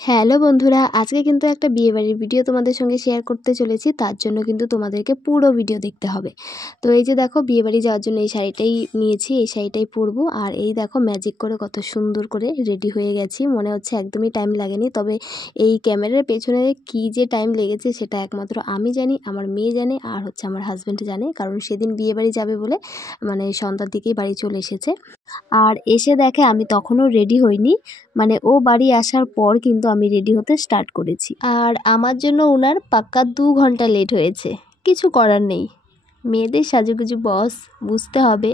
Hello বন্ধুরা, আজকে কিন্তু একটা বিয়েবাড়ির ভিডিও তোমাদের সঙ্গে শেয়ার করতে চলেছি। তার জন্য কিন্তু তোমাদেরকে পুরো ভিডিও দেখতে হবে। তো এই যে দেখো, বিয়েবাড়ি যাওয়ার জন্য এই শাড়িটাই নিয়েছি, এই শাড়িটাই পরবো। আর এই দেখো ম্যাজিক করে কত সুন্দর করে রেডি হয়ে গেছি, মনে হচ্ছে একদমই টাইম লাগেনি। তবে এই ক্যামেরার পেছনে কি যে টাইম লেগেছে সেটা একমাত্র আমি জানি, আমার মেয়ে জানে, আর হচ্ছে আমার হাজব্যান্ড জানে। কারণ সেদিন বিয়েবাড়ি যাবে বলে মানে সন্ধ্যার দিকেই বাড়ি চলে এসেছে। আর এসে দেখে আমি তখনও রেডি হইনি, মানে ও বাড়ি আসার পর কিন্তু আমি রেডি হতে স্টার্ট করেছি। আর আমার জন্য ওনার পাক্কা 2 ঘন্টা লেট হয়েছে, কিছু করার নেই। মেয়েদের সাজুগুজু বস, বুঝতে হবে,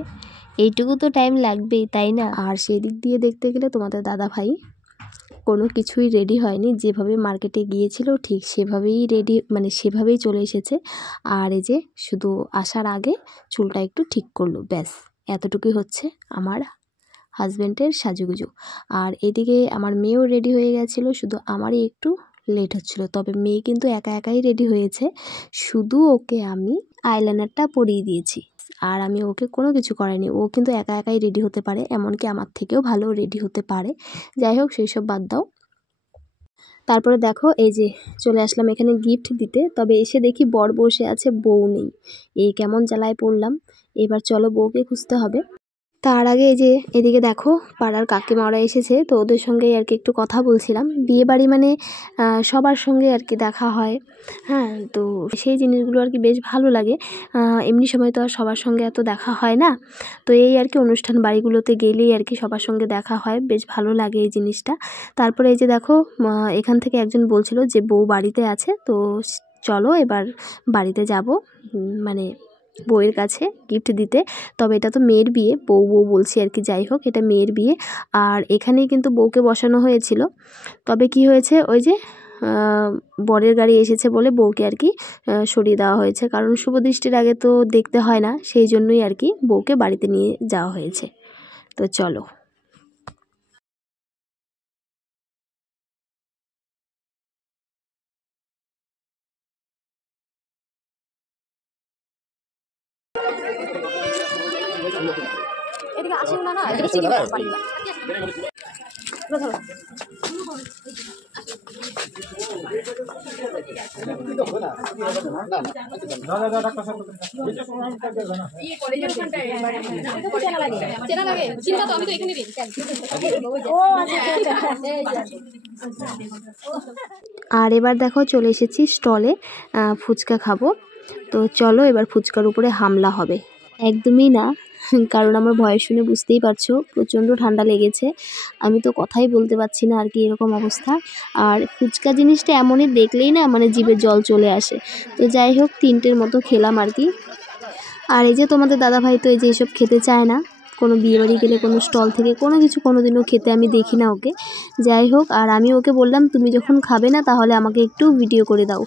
এইটুকু তো টাইম লাগবেই, তাই না? আর সেই দিক দিয়ে দেখতে গেলে তোমাদের দাদা ভাই কোনো কিছুই রেডি হয়নি, যেভাবে মার্কেটে গিয়েছিল ঠিক সেভাবেই রেডি, মানে সেভাবেই চলে এসেছে। আর এই যে শুধু আসার আগে চুলটা একটু ঠিক করলো, ব্যাস এতটুকুই হচ্ছে আমার হাজব্যান্ডের সাজুগুজু। আর এদিকে আমার মেয়েও রেডি হয়ে গেছিলো, শুধু আমারই একটু লেট হচ্ছিলো। তবে মেয়ে কিন্তু একা একাই রেডি হয়েছে, শুধু ওকে আমি আইলাইনারটা পরিয়ে দিয়েছি। আর আমি ওকে কোনো কিছু করাইনি, ও কিন্তু একা একাই রেডি হতে পারে, এমনকি আমার থেকেও ভালো রেডি হতে পারে। যাই হোক, সেই সব বাদ দাও। তারপরে দেখো, এই যে চলে আসলাম এখানে গিফট দিতে। তবে এসে দেখি বর বসে আছে, বউ নেই। এই কেমন জ্বালায় পড়লাম। এবার চলো বউকে খুঁজতে হবে। তার আগে এই যে এদিকে দেখো, পাড়ার কাকিমারা এসেছে, তো ওদের সঙ্গেই আর কি একটু কথা বলছিলাম। বিয়ে বাড়ি মানে সবার সঙ্গে আর কি দেখা হয়, হ্যাঁ, তো সেই জিনিসগুলো আর কি বেশ ভালো লাগে। এমনি সময় তো আর সবার সঙ্গে এত দেখা হয় না, তো এই আর কি অনুষ্ঠান বাড়িগুলোতে গেলেই আর কি সবার সঙ্গে দেখা হয়, বেশ ভালো লাগে এই জিনিসটা। তারপরে এই যে দেখো, এখান থেকে একজন বলছিল যে বউ বাড়িতে আছে, তো চলো এবার বাড়িতে যাব, মানে বউয়ের কাছে গিফট দিতে। তবে এটা তো মেয়ের বিয়ে, বউ বউ বলছি আর কি, যাই হোক এটা মেয়ের বিয়ে। আর এখানেই কিন্তু বউকে বসানো হয়েছিল। তবে কি হয়েছে, ওই যে বরের গাড়ি এসেছে বলে বউকে আর কি সরিয়ে দেওয়া হয়েছে, কারণ শুভ দৃষ্টির আগে তো দেখতে হয় না, সেই জন্যই আর কি বউকে বাড়িতে নিয়ে যাওয়া হয়েছে। তো চলো। এদিকে আসিও না, এদিকে চিনি না পারি না। আর এবার দেখো চলে এসেছি স্টলে, ফুচকা খাবো। তো চলো এবার ফুচকার উপরে হামলা হবে। একদমই না, কারণ আমার ভয়েস শুনে বুঝতেই পারছো প্রচণ্ড ঠান্ডা লেগেছে, আমি তো কথাই বলতে পারছি না আর কি, এরকম অবস্থা। আর ফুচকা জিনিসটা এমনই দেখলেই না মানে জিভে জল চলে আসে। তো যাই হোক, 3টের মতো খেলাম আর কি। আর এই যে তোমাদের দাদাভাই তো এই যে এইসব খেতে চায় না, কোনো বিয়েবাড়ি গেলে কোনো স্টল থেকে কোনো কিছু কোনোদিনও খেতে আমি দেখি না ওকে। যাই হোক, আর আমি ওকে বললাম তুমি যখন খাবে না তাহলে আমাকে একটু ভিডিও করে দাও।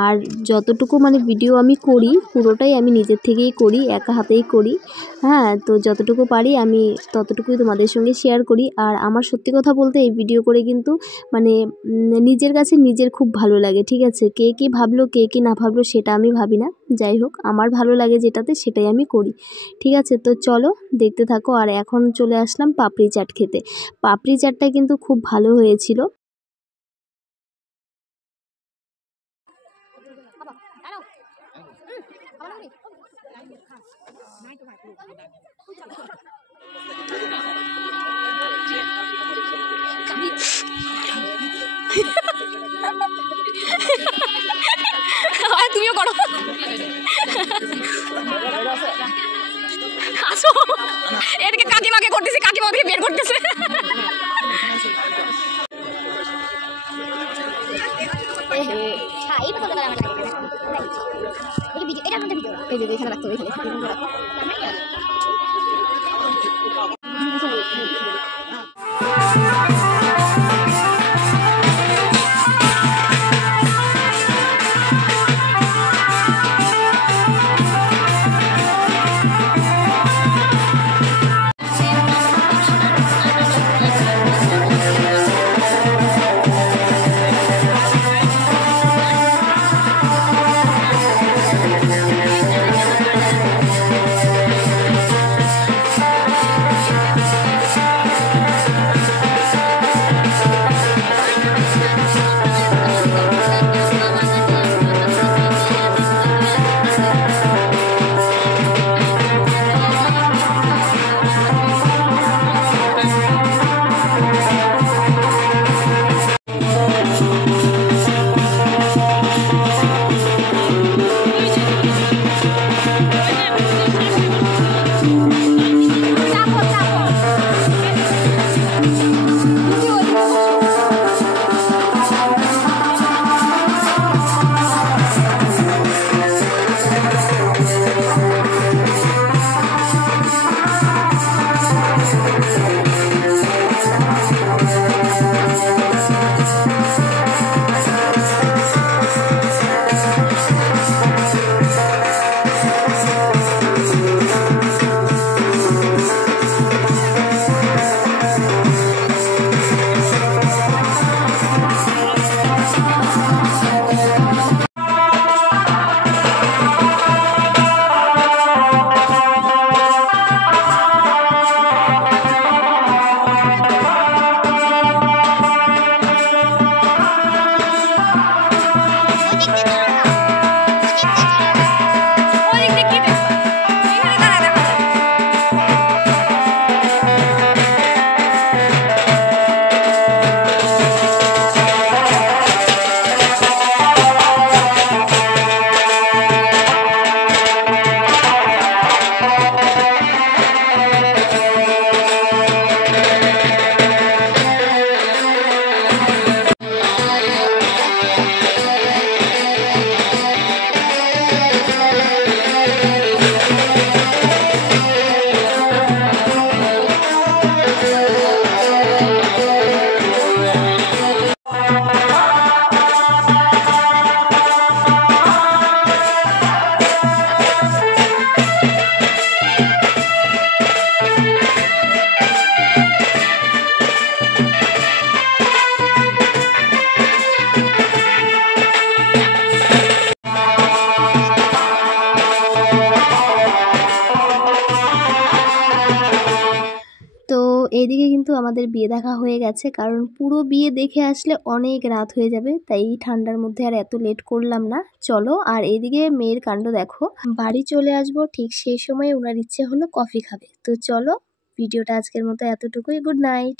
আর যতটুকু মানে ভিডিও আমি করি পুরোটাই আমি নিজের থেকেই করি, একা হাতেই করি, হ্যাঁ। তো যতটুকু পারি আমি ততটুকুই তোমাদের সঙ্গে শেয়ার করি। আর আমার সত্যি কথা বলতে এই ভিডিও করে কিন্তু মানে নিজের কাছে নিজের খুব ভালো লাগে, ঠিক আছে। কে কী ভাবলো কে কী না ভাবলো সেটা আমি ভাবি না, যাই হোক আমার ভালো লাগে যেটাতে সেটাই আমি করি, ঠিক আছে। তো চলো দেখতে থাকো। আর এখন চলে আসলাম পাপড়ি চাট খেতে। পাপড়ি চাটটা কিন্তু খুব ভালো হয়েছিল। তুমিও করো, আসো এদিকে কাকিমাকে করতেছি, কাকিমা ওদিকে বের করতেছে। এই যে এখানে রাখতে হবে, আমাদের বিয়ে দেখা হয়ে গেছে, কারণ পুরো বিয়ে দেখে আসলে অনেক রাত হয়ে যাবে, তাই ঠান্ডার মধ্যে আর এত লেট করলাম না। চলো, আর এইদিকে মেয়ের কাণ্ড দেখো, বাড়ি চলে আসবো ঠিক সেই সময় ওনার ইচ্ছে হলো কফি খাবে। তো চলো, ভিডিওটা আজকের মতো এতটুকুই। Good night.